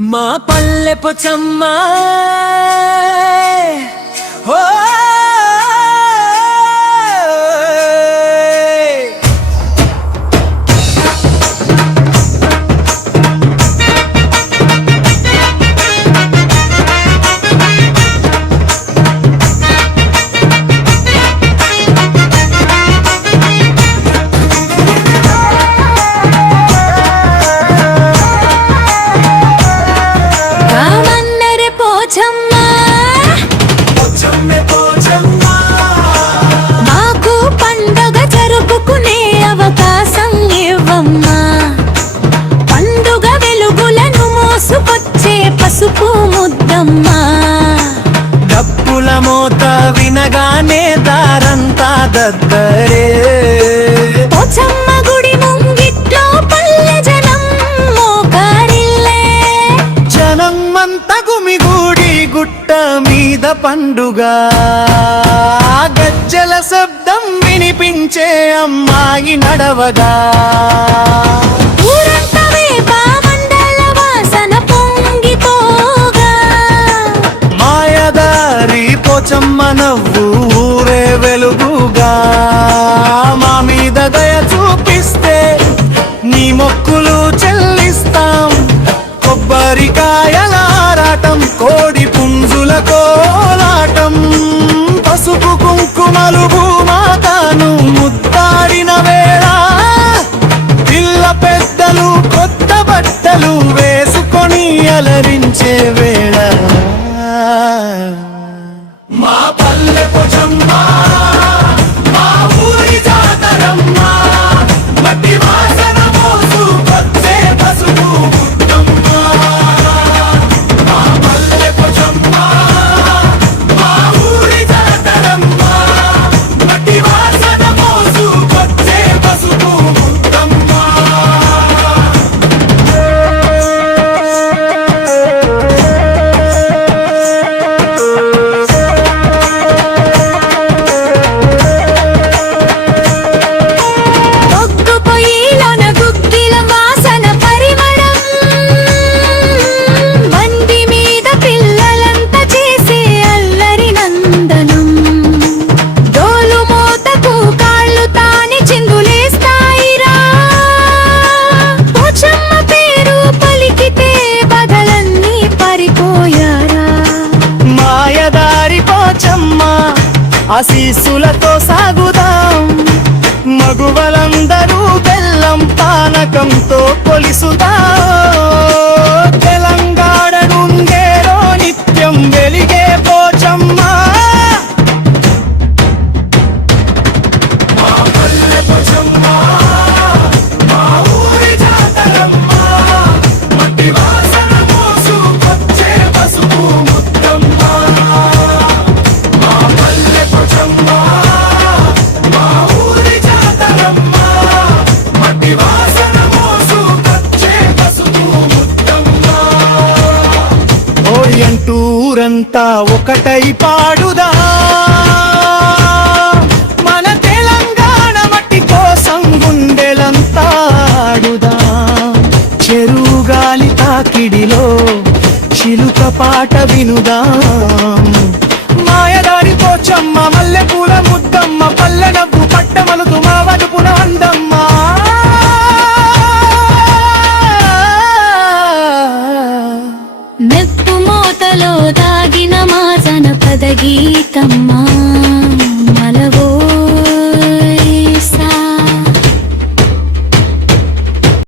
మా పల్లె పోచమ్మ ఓ మాకు పండగ జరుపుకునే అవకాశం ఇవ్వమ్మా. పండుగ వెలుగులను మోసుకొచ్చే పసుపు ముద్దమ్మా. డప్పుల మోత వినగానే దారంతా దద్దరే. పోచమ్మ గుడి ముంగిట్లో పల్లె జనం మోకారిల్లే. జనమంతా గుమిగూడి గుట్ట మీద పండుగ. గజ్జల శబ్దం వినిపించే అమ్మాయి నడవగా. ఊరంతా వేప మండల వాసన పొంగిపోగా. మాయదారి పోచమ్మ నవ్వు ఊరే వెలుగుగా. మా మీద దయ చూపిస్తే నీ మొక్కులు చెల్లిస్తాం. కొబ్బరికాయల ఆరాటం, కోడి పుంజుల కోలాటం, పసుపు కుంకుమలు భూమాతను ముద్దాడిన వేళ. పిల్ల పెద్దలు కొత్త బట్టలు వేసుకొని అలరించే వేళ. మా పల్లె పోచమ్మ మా ఊరి జాతరమ్మ. మట్టి వాసన మోసుకొచ్చే పసుపు ముద్దమ్మ. మా పల్లె పోచమ్మ మా ఊరి జాతరమ్మ. మట్టి వాసన మోసుకొచ్చే పసుపు ముద్దమ్మ. ఒగ్గు పొయ్యిలోన గుగ్గిల వాసన పరిమళం. బండి మీద పిల్లలంతా చేసే అల్లరి నందనం. డోలు మోతకు కాళ్ళు తాని చిందులేస్తాయిరా. పోచమ్మ పేరు పలికితే బదలన్నీ పారిపోయారా. మాయదారి పోచమ్మ ఆశీస్సులతో సాగుదాం. మగువలందరూ బెల్లం పానకంతో కొలిసుదా. తెలంగాణ నుండేరో నిత్యం వెలిగే పోచమ్మ. మా పల్లె పోచమ్మ మా ఊరి జాతరమ్మ. మట్టి వాసన మోసుకొచ్చే పసుపు ముద్దమ్మ. మా పల్లె పోచమ్మ మా ఊరి జాతరమ్మ. మట్టి వాసన మోసుకొచ్చే పసుపు ముద్దమ్మ. ఓరియంటూరంతా ఒకటై పాడుదా. మన తెలంగాణ మట్టి కోసం గుండెలంతా ఆడుదా. చెరుగాలి తాకిడిలో చిలుక పాట వినుదాం. మాయదారి పోచమ్మ మల్లె పూల ముద్దమ్మ. పల్లె నవ్వు పట్టమలుతు మా వడుపున అందమ్మ. మెప్పు మోతలో దాగిన మాసన పదగీతమ్మా.